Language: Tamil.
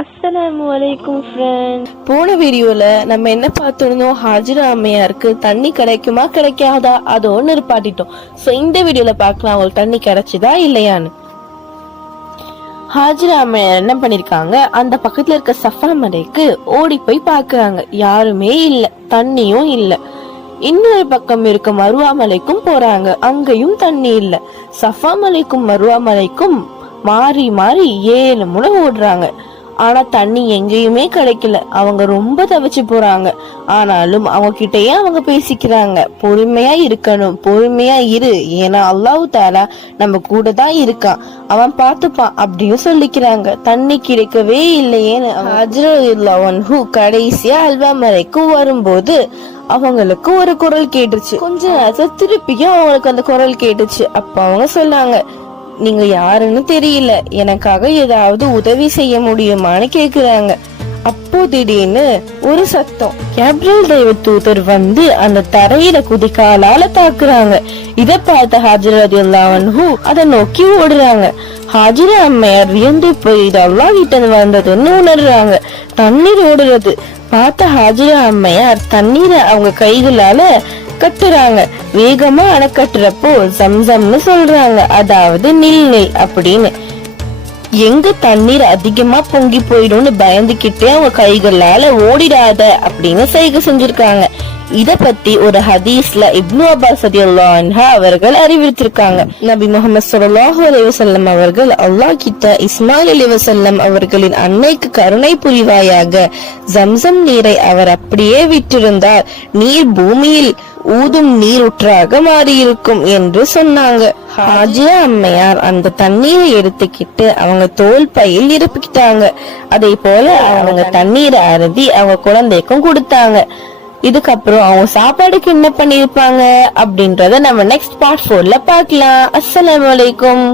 அஸ்ஸலாமு அலைக்கும் ஃப்ரெண்ட்ஸ். போன வீடியோல நம்ம என்ன பார்த்திருந்தோம், ஹாஜிரா அம்மையாருக்கு தண்ணி கிடைக்குமா கிடைக்காதா அதோட நிற்பாட்டிட்டோம். சோ இந்த வீடியோல பார்க்கலாம் அவங்களுக்கு தண்ணி கிடைச்சதா இல்லையான்னு. ஹாஜிரா அம்மையார் என்ன பண்ணிருக்காங்க, அந்த பக்கத்துல இருக்க சஃபா மலைக்கு ஓடி போய் பாக்குறாங்க. யாருமே இல்ல, தண்ணியும் இல்ல. இன்னொரு பக்கம் இருக்க மருவா மலைக்கும் போறாங்க, அங்கேயும் தண்ணி இல்ல. சஃபா மலைக்கும் மருவா மலைக்கும் மாறி மாறி 7 முறை ஓடுறாங்க. ஆனா தண்ணி எங்கேயுமே கிடைக்கல. அவங்க ரொம்ப தவிச்சு போறாங்க. ஆனாலும் அவங்க கிட்டயே அவங்க பேசிக்கிறாங்க, பொறுமையா இருக்கணும், பொறுமையா இரு, ஏன்னா அல்லாஹ் தாலா நம்ம கூட தான் இருக்கான், அவன் பார்த்துப்பான் அப்படின்னு சொல்லிக்கிறாங்க. தண்ணி கிடைக்கவே இல்லையேன்னு ஹஜ்ரத் கடைசியா அல்வா மலைக்கு வரும்போது அவங்களுக்கு ஒரு குரல் கேட்டுச்சு. கொஞ்ச நேரத்துல திருப்பியும் அவங்களுக்கு அந்த குரல் கேட்டுச்சு. அப்ப அவங்க சொன்னாங்க, நீங்க யாருன்னு தெரியல, எனக்காக ஏதாவது உதவி செய்ய முடியுமான்னு கேக்குறாங்க. அப்போ திடீர்னு ஒரு சத்தம். கேப்ரியல் தெய்வ தூதர் வந்து அந்த தரையில குதிக்காலால தாக்குறாங்க. இத பார்த்த ஹாஜிரா ரலியல்லாஹு அன்ஹு அதை நோக்கி ஓடுறாங்க. ஹாஜிரா அம்மையார் வியந்து போய் இது அல்லாஹ் கிட்ட வந்ததுன்னு உணர்றாங்க. தண்ணீர் ஓடுறது பார்த்த ஹாஜிரா அம்மையார் தண்ணீரை அவங்க கைகளால கட்டுறாங்க. வேகமா அணைக்கட்டுறப்போ ஜம்சம்னு சொல்றாங்க, அதாவது நில் அப்படின்னு. எங்க தண்ணீர் அதிகமா பொங்கி போயிடும்னு பயந்துகிட்டே அவங்க கைகளால ஓடிடாத அப்படின்னு செய்கை செஞ்சிருக்காங்க. இத பத்தி ஒரு ஹதீஸ்ல இப்னு அப்பாஸ் ரலியல்லாஹு அன்ஹு அவர்கள் அறிவித்திருக்காங்க. நபி முஹம்மது ஸல்லல்லாஹு அலைஹி வஸல்லம் அவர்கள் அல்லாஹ் கிட்ட இஸ்மாயில் அலைஹி வஸல்லம் அவர்களின் அன்னைக்கு கருணை புரிவாயாக, ஜம்சம் நீரை அவர் அப்படியே விட்டிருந்தால் நீர் பூமியில் ஊதும் நீரூற்றாக மாறியிருக்கும் என்று சொன்னாங்க. ஹாஜியா அம்மையார் அந்த தண்ணீரை எடுத்துக்கிட்டு அவங்க தோல் பையில் நிரப்பிக்கிட்டாங்க. அதே போல அவங்க தண்ணீரை அருந்தி அவங்க குழந்தைக்கும் கொடுத்தாங்க. இதுக்கப்புறம் அவங்க சாப்பாடுக்கு என்ன பண்ணிருப்பாங்க அப்படின்றத நம்ம நெக்ஸ்ட் பார்ட் 4ல பார்க்கலாம். அஸ்ஸலாமு அலைக்கும்.